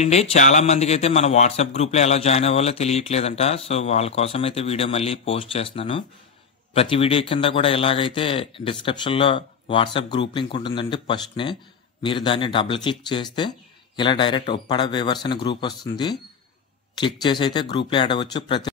అండి చాలా మందికి అయితే మన వాట్సాప్ గ్రూప్లో ఎలా జాయిన్ అవ్వాలో తెలియట్లేదంట. సో వాళ్ళ కోసం అయితే వీడియో మళ్ళీ పోస్ట్ చేస్తున్నాను. ప్రతి వీడియో కింద కూడా ఎలాగైతే డిస్క్రిప్షన్లో వాట్సాప్ గ్రూప్ లింక్ ఉంటుందండి. ఫస్ట్నే మీరు దాన్ని డబుల్ క్లిక్ చేస్తే ఇలా డైరెక్ట్ ఉప్పాడ వేవర్స్ అనే గ్రూప్ వస్తుంది. క్లిక్ చేసి అయితే గ్రూప్లో యాడ్ అవ్వచ్చు. ప్రతి